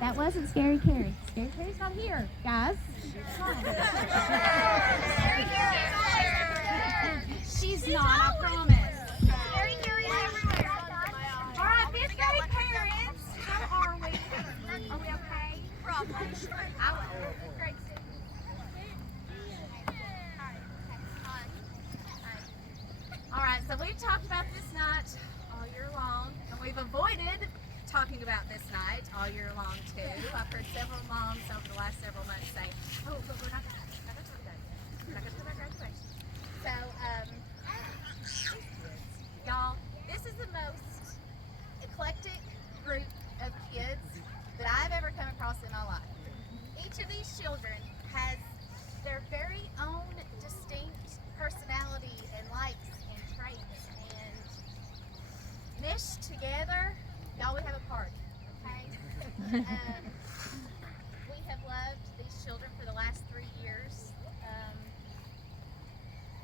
That wasn't Scary Carrie. Scary Carrie's not here, guys. She's not, I promise. Scary Carrie's everywhere. All right, fifth grade parents, how are we? Are we okay? Probably. Great. All right, so we've talked about this night all year long, and we've avoided talking about this night all year long too. I've heard several moms over the last several months say, "Oh, but we're not going to talk about it. We're not going to talk about graduation." So, y'all, this is the most eclectic group of kids that I've ever come across in my life. Each of these children has their very own distinct personality and likes and traits, and meshed together, y'all, we have a party, okay? We have loved these children for the last 3 years.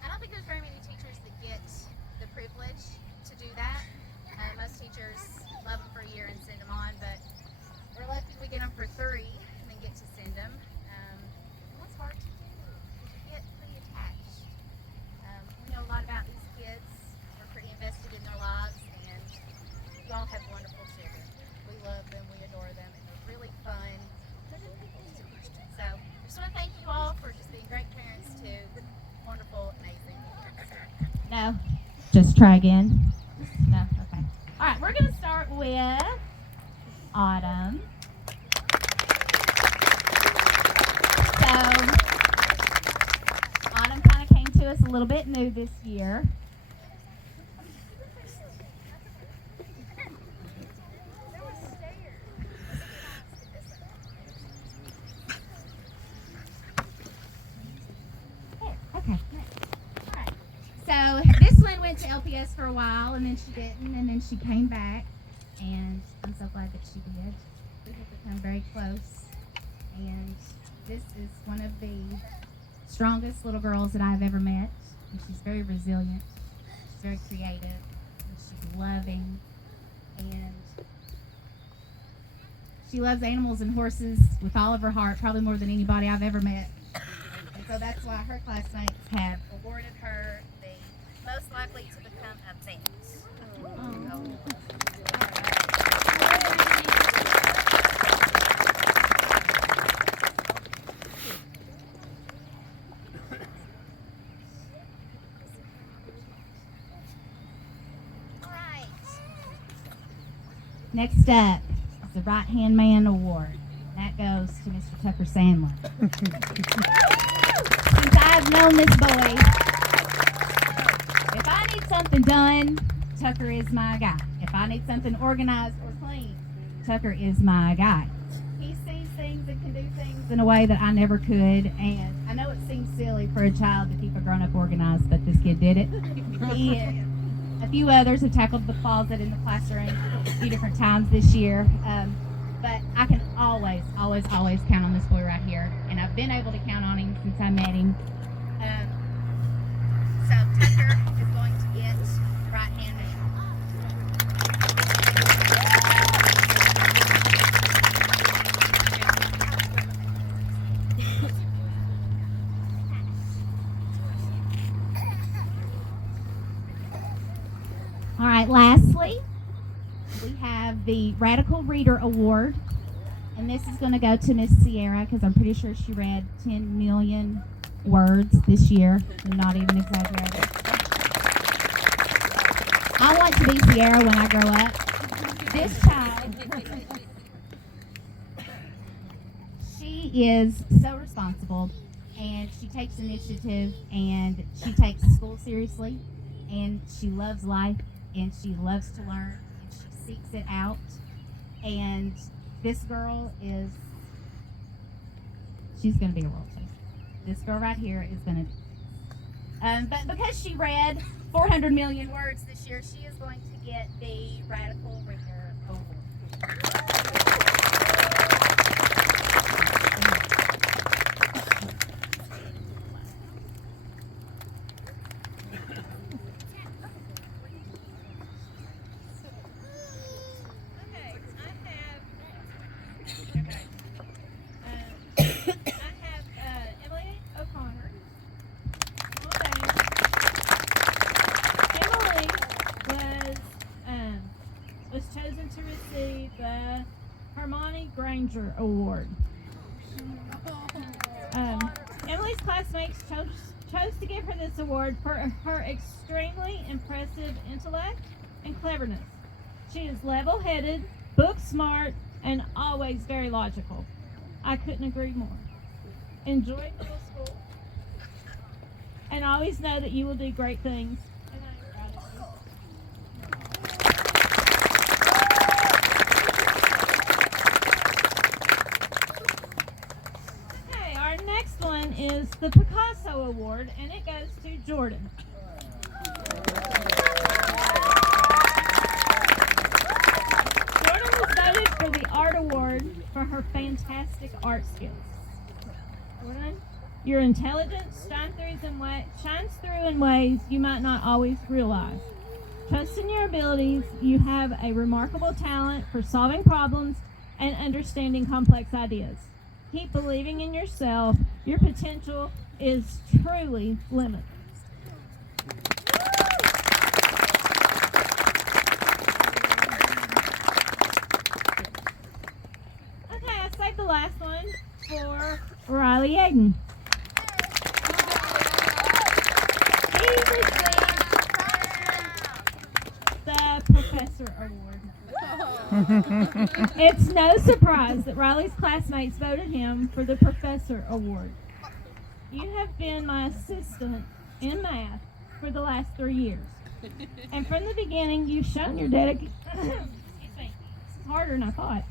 I don't think there's very many teachers that get the privilege to do that. Most teachers love them for a year and send them on, but we're lucky we get them for 3 and then get to send them. That's hard to do. You get pretty attached. We know a lot about these kids. We're pretty invested in their lives, and you all have wonderful children. We love them, we adore them, and they're really fun. So I just want to thank you all for just being great parents too. Wonderful, amazing. No. Just try again. No, okay. All right, we're going to start with Autumn. So, Autumn kind of came to us a little bit new this year. Okay. All right. So this one went to LPS for a while, and then she didn't, and then she came back, and I'm so glad that she did. We have become very close, and this is one of the strongest little girls that I've ever met. And she's very resilient, she's very creative, and she's loving, and she loves animals and horses with all of her heart, probably more than anybody I've ever met. And so that's why her classmates have awarded her the most likely to become a vet. All right. Next up is the Right Hand Man Award. That goes to Mr. Tucker Sandler. Since I've known this boy, if I need something done, Tucker is my guy. If I need something organized or clean, Tucker is my guy. He sees things and can do things in a way that I never could, and I know it seems silly for a child to keep a grown-up organized, but this kid did it. He and a few others have tackled the closet in the classroom a few different times this year. But I can always count on this boy right here, and I've been able to count on him since I met him. So Tucker is going to get the right hand man. All right, lastly, we have the Radical Reader Award, and this is going to go to Miss Sierra because I'm pretty sure she read 10 million words this year. I'm not even exaggerating. I want to be Sierra when I grow up. This child, she is so responsible, and she takes initiative, and she takes school seriously, and she loves life, and she loves to learn. Seeks it out, and this girl she's gonna be a world chaser. This girl right here is gonna be but because she read 400 million words this year, she is going to get the Radical Reader Award. chosen to receive the Hermione Granger Award. Emily's classmates chose to give her this award for her extremely impressive intellect and cleverness. She is level-headed, book smart, and always very logical. I couldn't agree more. Enjoy middle school, and always know that you will do great things. And I am proud of you. Okay, our next one is the Picasso Award, and it goes to Jordan. Jordan was voted for the Art Award for her fantastic art skills. Jordan, your intelligence shines through in ways you might not always realize. Trust in your abilities. You have a remarkable talent for solving problems and understanding complex ideas. Keep believing in yourself. Your potential is truly limitless. Okay, I saved the last one for Riley Aiden. He received the Professor Award. It's no surprise that Riley's classmates voted him for the Professor Award. You have been my assistant in math for the last 3 years. And from the beginning, you've shown your dedication. Excuse me. It's harder than I thought.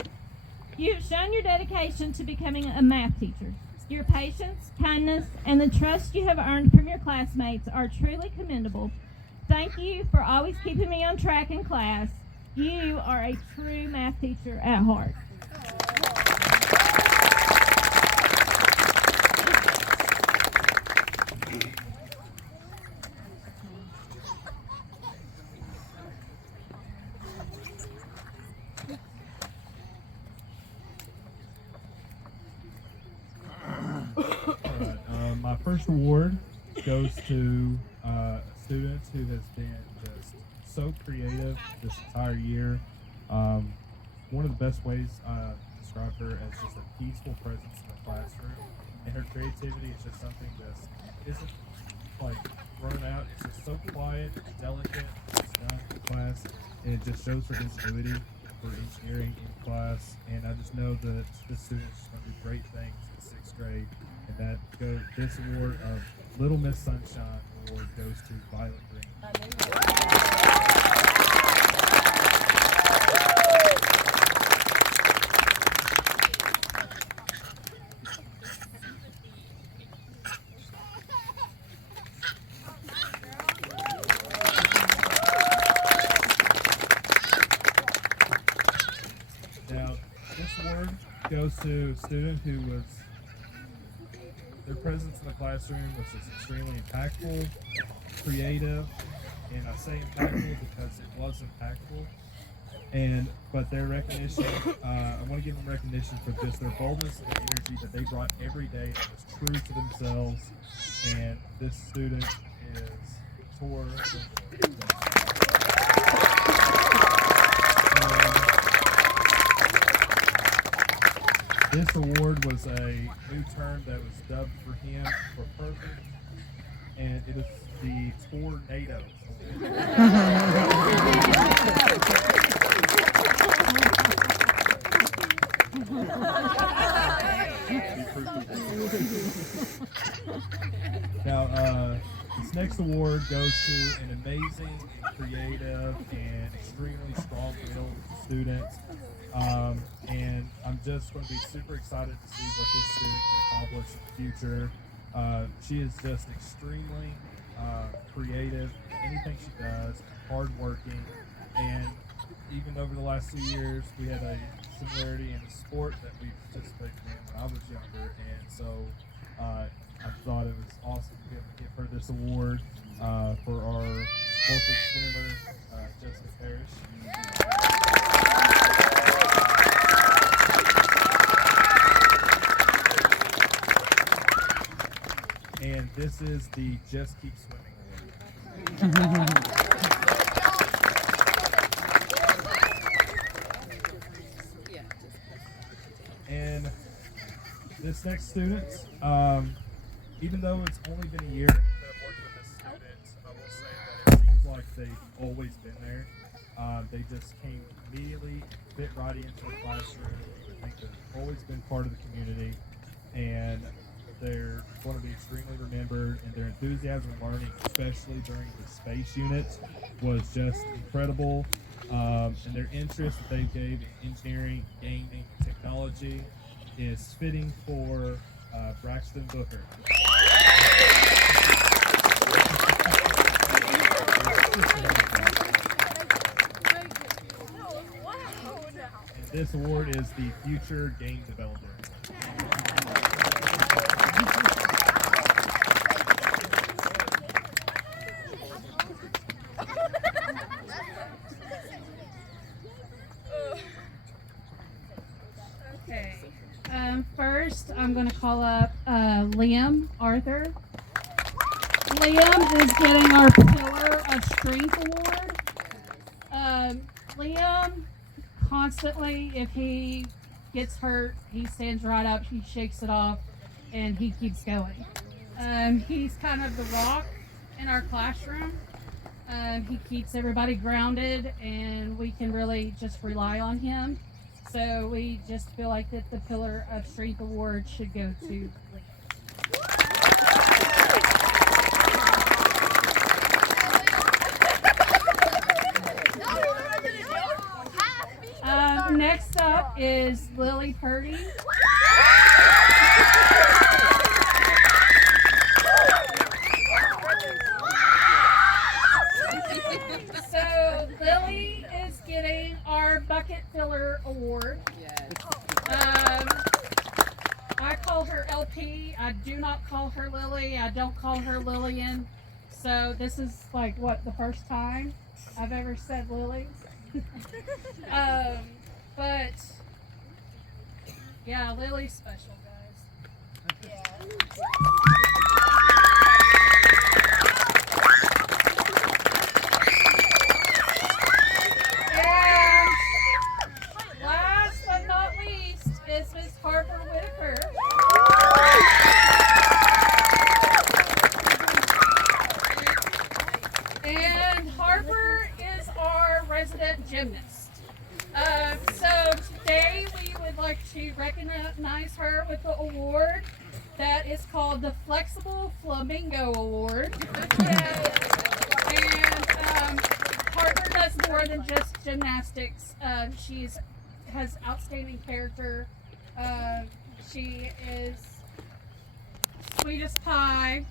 You've shown your dedication to becoming a math teacher. Your patience, kindness, and the trust you have earned from your classmates are truly commendable. Thank you for always keeping me on track in class. You are a true math teacher at heart. My first award goes to students who has been just so creative this entire year. One of the best ways I describe her as just a peaceful presence in the classroom, and her creativity is just something that isn't like thrown out. It's just so quiet, delicate, it's done in class, and it just shows her ingenuity for engineering in class. And I just know that this student is going to do great things in 6th grade. And this award of Little Miss Sunshine award goes to Violet Green. Now, this award goes to a student who was their presence in the classroom was just extremely impactful, creative, and I say impactful because it was impactful. But their recognition, I want to give them recognition for just their boldness and energy that they brought every day that was true to themselves. And this student is Tor. This award was a new term that was dubbed for him for perfect, and it is the Tornado Now, this next award goes to an amazing, and creative, and extremely strong middle student. And I'm just going to be super excited to see what this student can accomplish in the future. She is just extremely creative in anything she does, hardworking, and even over the last 2 years, we had a similarity in the sport that we participated in when I was younger, and so I thought it was awesome to be able to give her this award for our local swimmer, Jessica Parrish. And this is the Just Keep Swimming award. this next student, even though it's only been a year that I've worked with this student, I will say that it seems like they've always been there. They just came immediately, fit right into the classroom. I think they've always been part of the community, and they're going to be extremely remembered, and their enthusiasm in learning, especially during the space unit, was just incredible. And their interest that they gave in engineering, gaming, technology is fitting for Braxton Booker. And this award is the Future Game Developer. Okay. First, I'm going to call up Liam Arthur. Liam is getting our Pillar of Strength Award. Liam constantly, if he gets hurt, he stands right up, he shakes it off, and he keeps going. He's kind of the rock in our classroom. He keeps everybody grounded, and we can really just rely on him. So we just feel like that the Pillar of Strength Award should go to Liam. Next up is Lily Purdy. So Lily is getting our Bucket Filler Award. I call her LP. I do not call her Lily. I don't call her Lillian. So this is like what, the first time I've ever said Lily. But yeah, Lily's special, guys. And last but not least is Miss Harper Whitaker. And Harper is our resident gymnast. So today we would like to recognize her with the award that is called the Flexible Flamingo Award. And Harper does more than just gymnastics. She has outstanding character. She is sweet as pie.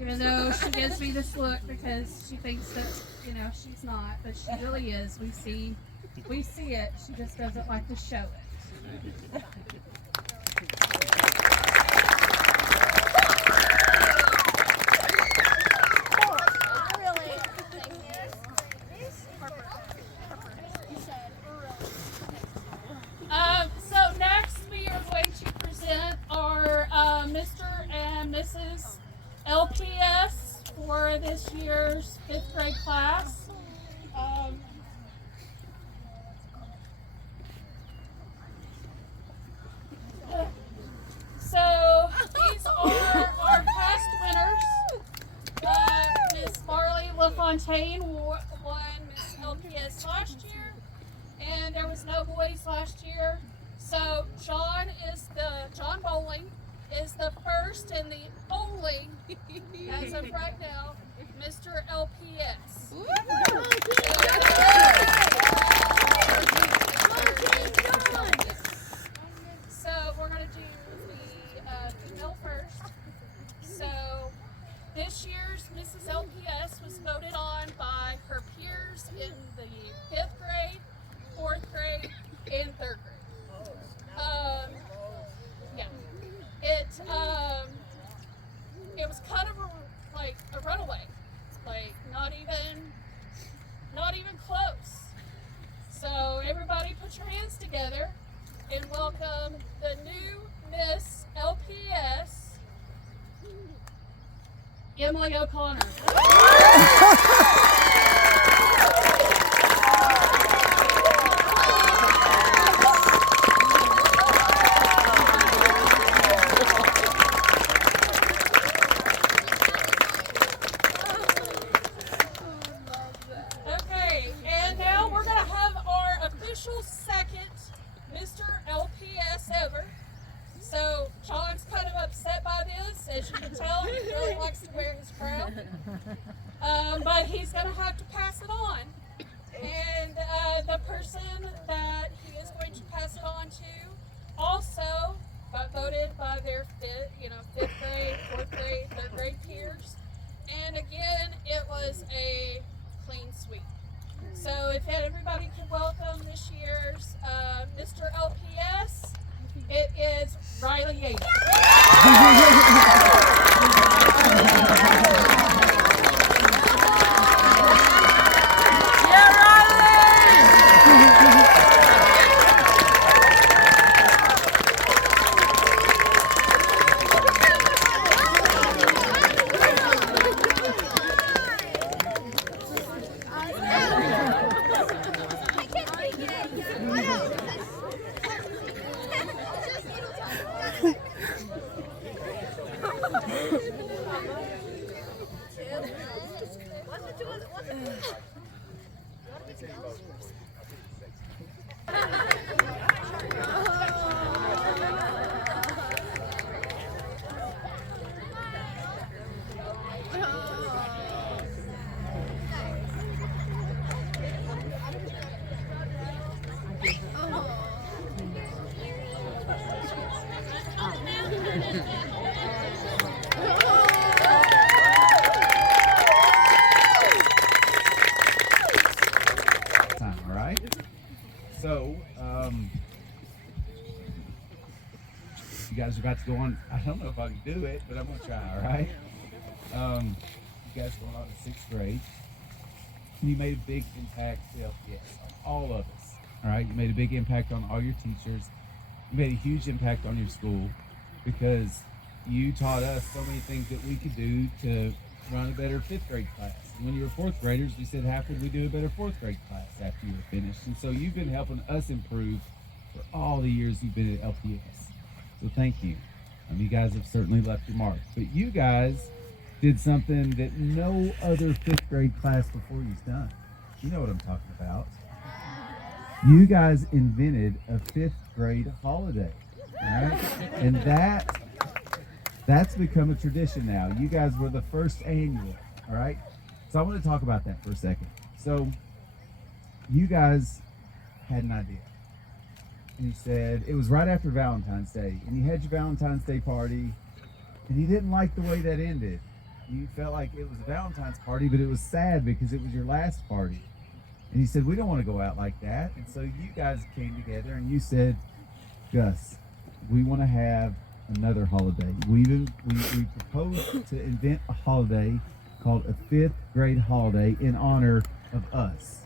Even though she gives me this look because she thinks that, she's not, but she really is. We see it. She just doesn't like to show it. So next we are going to present our Mr. and Mrs. LPS for this year's 5th grade class. So these are our past winners. Miss Marley LaFontaine won Miss LPS last year, and there was no boys last year. So John Bowling is the first and the only, as of right now, Mr. LPS. So we're going to do the female first. So this year's Mrs. LPS was voted on by her peers in the 5th grade, 4th grade, and 3rd grade. It was kind of a runaway, not even close. So everybody put your hands together and welcome the new Miss LPS, Emily O'Connor. their fifth grade, fourth grade, third grade peers. And again, it was a clean sweep. So if everybody could welcome this year's Mr. LPS, it is Riley Yates. All right. So, you guys are about to go on. I don't know if I can do it, but I'm gonna try. All right. You guys going on to sixth grade. You made a big impact to LPS, on all of us. All right. You made a big impact on all your teachers. You made a huge impact on your school because you taught us so many things that we could do to run a better fifth grade class. And when you were fourth graders, we said, how could we do a better fourth grade class after you were finished? And so you've been helping us improve for all the years you've been at LPS. So thank you. You guys have certainly left your mark. But you guys did something that no other fifth grade class before you's done. You know what I'm talking about. You guys invented a fifth grade holiday. All right? And that's become a tradition now. You guys were the first annual, all right? So I want to talk about that for a second. So you guys had an idea. And you said, it was right after Valentine's Day, and you had your Valentine's Day party, and you didn't like the way that ended. You felt like it was a Valentine's party, but it was sad because it was your last party. And you said, we don't want to go out like that. And so you guys came together and you said, Gus, we want to have another holiday. We proposed to invent a holiday called a fifth grade holiday in honor of us.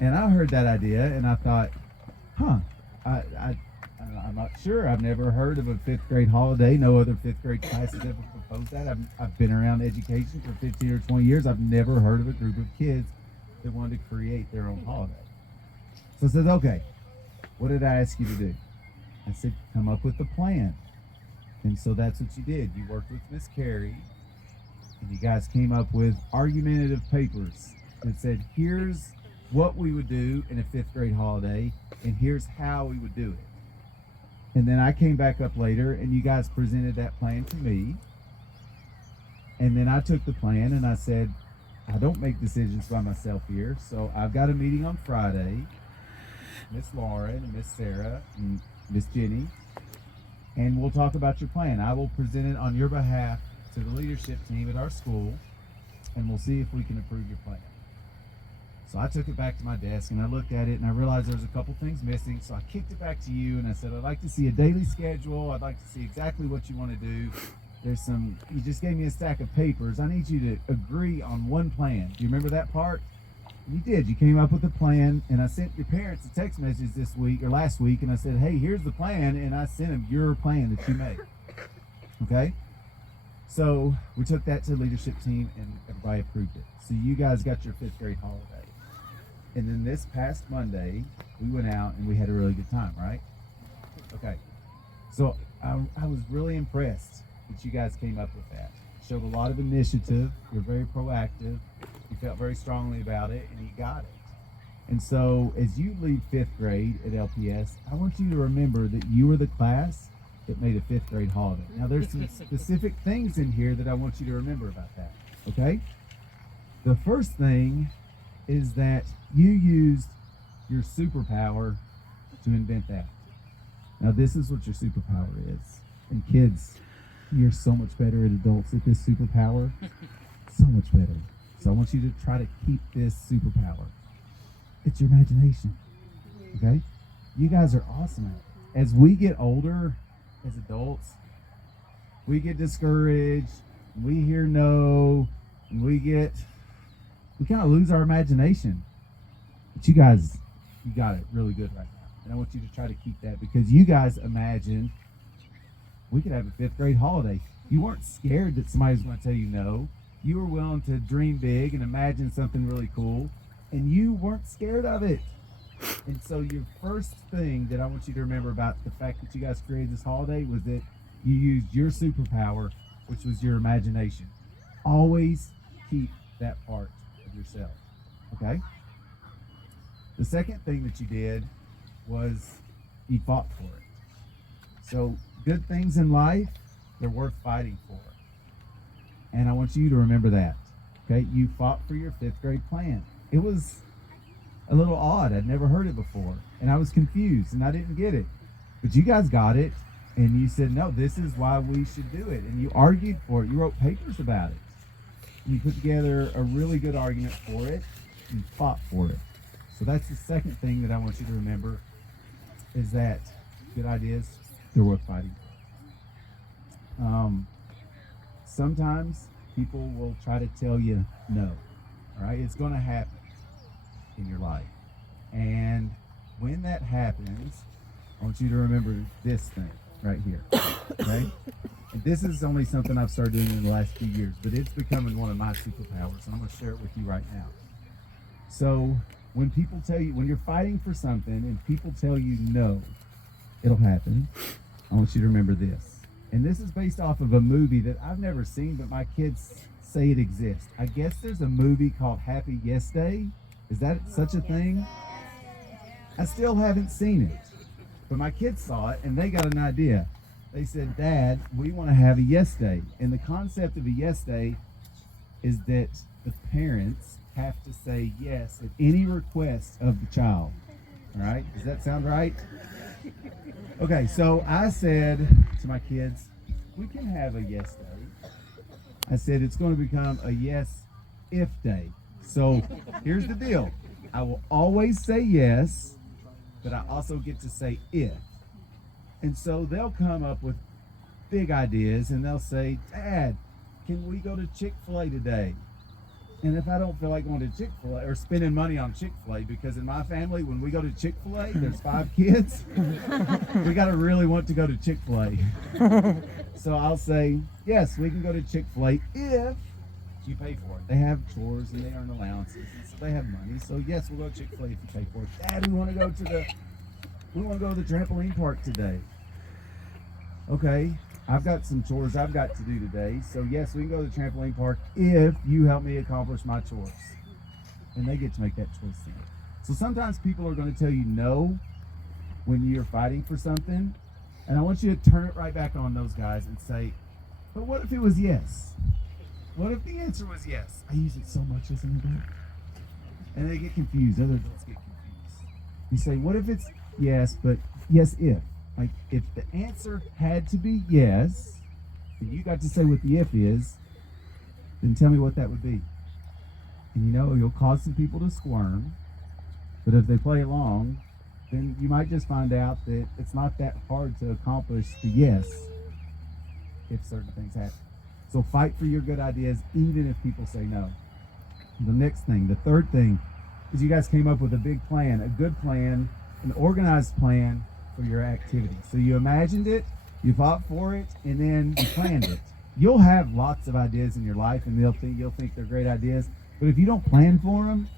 And I heard that idea and I thought, I'm not sure. I've never heard of a fifth grade holiday. No other fifth grade class has ever proposed that. I've been around education for 15 or 20 years. I've never heard of a group of kids that wanted to create their own holiday. So I said, okay, what did I ask you to do? I said, come up with a plan. And so that's what you did. You worked with Miss Carey, and you guys came up with argumentative papers that said, here's what we would do in a fifth grade holiday, and here's how we would do it. And then I came back up later, and you guys presented that plan to me. And then I took the plan, and I said, I don't make decisions by myself here, so I've got a meeting on Friday. Miss Lauren and Miss Sarah and Miss Jenny, and we'll talk about your plan. I will present it on your behalf to the leadership team at our school, and we'll see if we can approve your plan. So I took it back to my desk and I looked at it and I realized there was a couple things missing. So I kicked it back to you and I said, I'd like to see a daily schedule. I'd like to see exactly what you want to do. You just gave me a stack of papers. I need you to agree on one plan. Do you remember that part? You did. You came up with a plan, and I sent your parents a text message this week or last week, and I said, hey, here's the plan, and I sent them your plan that you made. Okay? So we took that to the leadership team, and everybody approved it. So you guys got your fifth grade holiday. And then this past Monday, we went out, and we had a really good time, right? Okay. So I was really impressed that you guys came up with that. Showed a lot of initiative. You're very proactive. You felt very strongly about it, and you got it. And so as you leave fifth grade at LPS, I want you to remember that you were the class that made a fifth grade holiday. Now there's some specific things in here that I want you to remember about that, okay? The first thing is that you used your superpower to invent that. Now, this is what your superpower is. And kids, you're so much better at adults at this superpower. So much better. So I want you to try to keep this superpower. It's your imagination. Okay? You guys are awesome at it. As we get older, as adults, we get discouraged, we hear no, and we kind of lose our imagination. But you guys, you got it really good right now. And I want you to try to keep that, because you guys imagine we could have a 5th grade holiday. You weren't scared that somebody's going to tell you no. You were willing to dream big and imagine something really cool, and you weren't scared of it. And so your first thing that I want you to remember about the fact that you guys created this holiday was that you used your superpower, which was your imagination. Always keep that part of yourself, okay? The second thing that you did was you fought for it. So good things in life, they're worth fighting for. And I want you to remember that, okay? You fought for your 5th grade plan. It was a little odd. I'd never heard it before. And I was confused and I didn't get it. But you guys got it. And you said, no, this is why we should do it. And you argued for it. You wrote papers about it. And you put together a really good argument for it and fought for it. So that's the second thing that I want you to remember, is that good ideas, they're worth fighting for. Sometimes people will try to tell you no. All right? It's going to happen in your life. And when that happens, I want you to remember this thing right here, okay? And this is only something I've started doing in the last few years, but it's becoming one of my superpowers, and I'm going to share it with you right now. So when people tell you, when you're fighting for something and people tell you no, it'll happen, I want you to remember this. And this is based off of a movie that I've never seen, but my kids say it exists. I guess there's a movie called Happy Yes Day. Is that such a thing? I still haven't seen it. But my kids saw it, and they got an idea. They said, Dad, we want to have a yes day. And the concept of a yes day is that the parents have to say yes at any request of the child. All right? Does that sound right? Okay, so I said to my kids, we can have a yes day. I said it's going to become a yes if day. So here's the deal. I will always say yes, but I also get to say if. And so they'll come up with big ideas and they'll say, Dad, can we go to Chick-fil-A today? And if I don't feel like going to Chick-fil-A or spending money on Chick-fil-A, because in my family, when we go to Chick-fil-A, there's 5 kids, we got to really want to go to Chick-fil-A. So I'll say, yes, we can go to Chick-fil-A if you pay for it. They have chores and they earn allowances, and so they have money. So yes, we'll go to Chick-fil-A if you pay for it. Dad, we want to go to the trampoline park today. Okay, I've got some chores I've got to do today. So yes, we can go to the trampoline park if you help me accomplish my chores. And they get to make that choice then. So sometimes people are going to tell you no when you're fighting for something. And I want you to turn it right back on those guys and say, but what if it was yes? What if the answer was yes? I use it so much as an adult. And they get confused. Other adults get confused. You say, what if it's yes, but yes if? Like, if the answer had to be yes, and you got to say what the if is, then tell me what that would be. And you know, you'll cause some people to squirm, but if they play along, then you might just find out that it's not that hard to accomplish the yes if certain things happen. So fight for your good ideas, even if people say no. The next thing, the third thing, is you guys came up with a big plan, a good plan, an organized plan for your activity. So you imagined it, you fought for it, and then you planned it. You'll have lots of ideas in your life, and you'll think they're great ideas. But if you don't plan for them,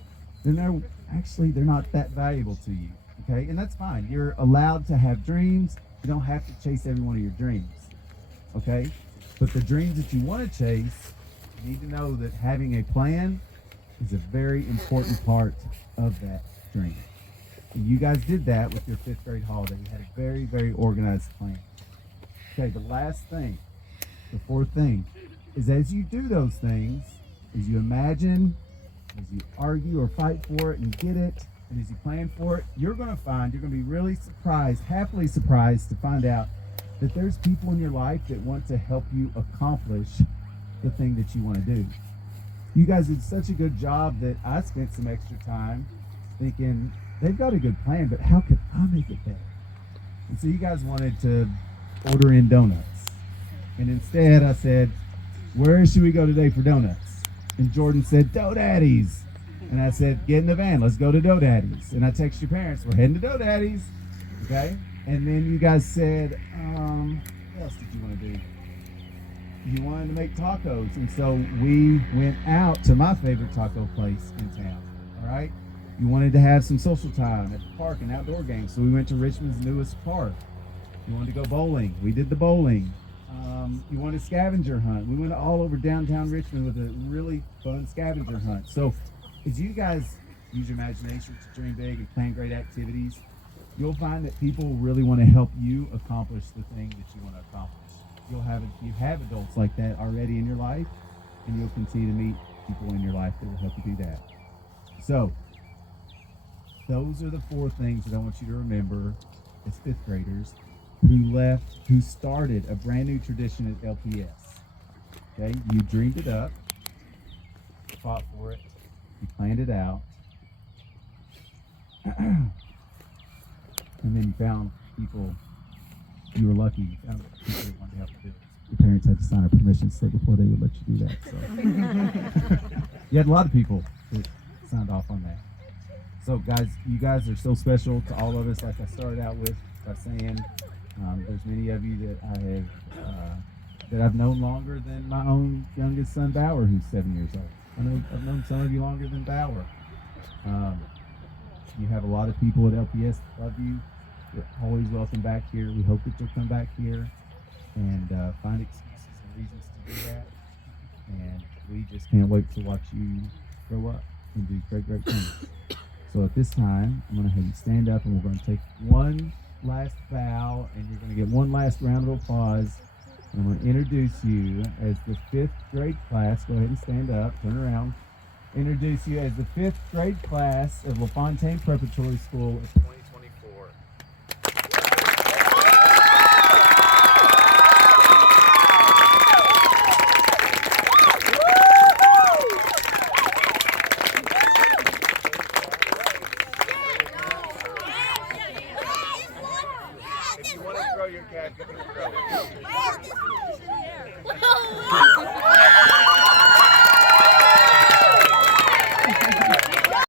then they're not that valuable to you. Okay, and that's fine. You're allowed to have dreams. You don't have to chase every one of your dreams. Okay, but the dreams that you want to chase, you need to know that having a plan is a very important part of that dream. And you guys did that with your 5th grade holiday. You had a very, very organized plan. Okay, the last thing, the fourth thing, is as you do those things, as you imagine, as you argue or fight for it and get it, And as you plan for it, you're going to be really surprised, happily surprised to find out that there's people in your life that want to help you accomplish the thing that you want to do. You guys did such a good job that I spent some extra time thinking, they've got a good plan, but how can I make it better? And so you guys wanted to order in donuts. And instead I said, where should we go today for donuts? And Jordan said, DoDaddy's. And I said, get in the van, let's go to DoDaddy's. And I text your parents, we're heading to DoDaddy's. Okay? And then you guys said, what else did you want to do? You wanted to make tacos. And so we went out to my favorite taco place in town. All right? You wanted to have some social time at the park and outdoor games. So we went to Richmond's newest park. You wanted to go bowling. We did the bowling. You wanted a scavenger hunt. We went all over downtown Richmond with a really fun scavenger hunt. So as you guys use your imagination to dream big and plan great activities, you'll find that people really want to help you accomplish the thing that you want to accomplish. You have adults like that already in your life, and you'll continue to meet people in your life that will help you do that. So those are the 4 things that I want you to remember as 5th graders who started a brand new tradition at LPS. Okay, you dreamed it up, fought for it, you planned it out, and then you found people. You were lucky you found people that wanted to help you do it. Your parents had to sign a permission slip before they would let you do that. So you had a lot of people that signed off on that. So guys, you guys are so special to all of us. Like I started out with by saying, there's many of you that I have that I've known longer than my own youngest son Bauer, who's 7 years old. I've known some of you longer than Bauer. You have a lot of people at LPS that love you. You're always welcome back here. We hope that you'll come back here and find excuses and reasons to do that. And we just can't wait to watch you grow up and do great, great things. So at this time, I'm going to have you stand up and we're going to take one last bow and you're going to get one last round of applause. And I'm going to introduce you as the 5th grade class. Go ahead and stand up, turn around. Introduce you as the 5th grade class of LaFontaine Preparatory School of 2024. If you want to throw your cap, you can throw it.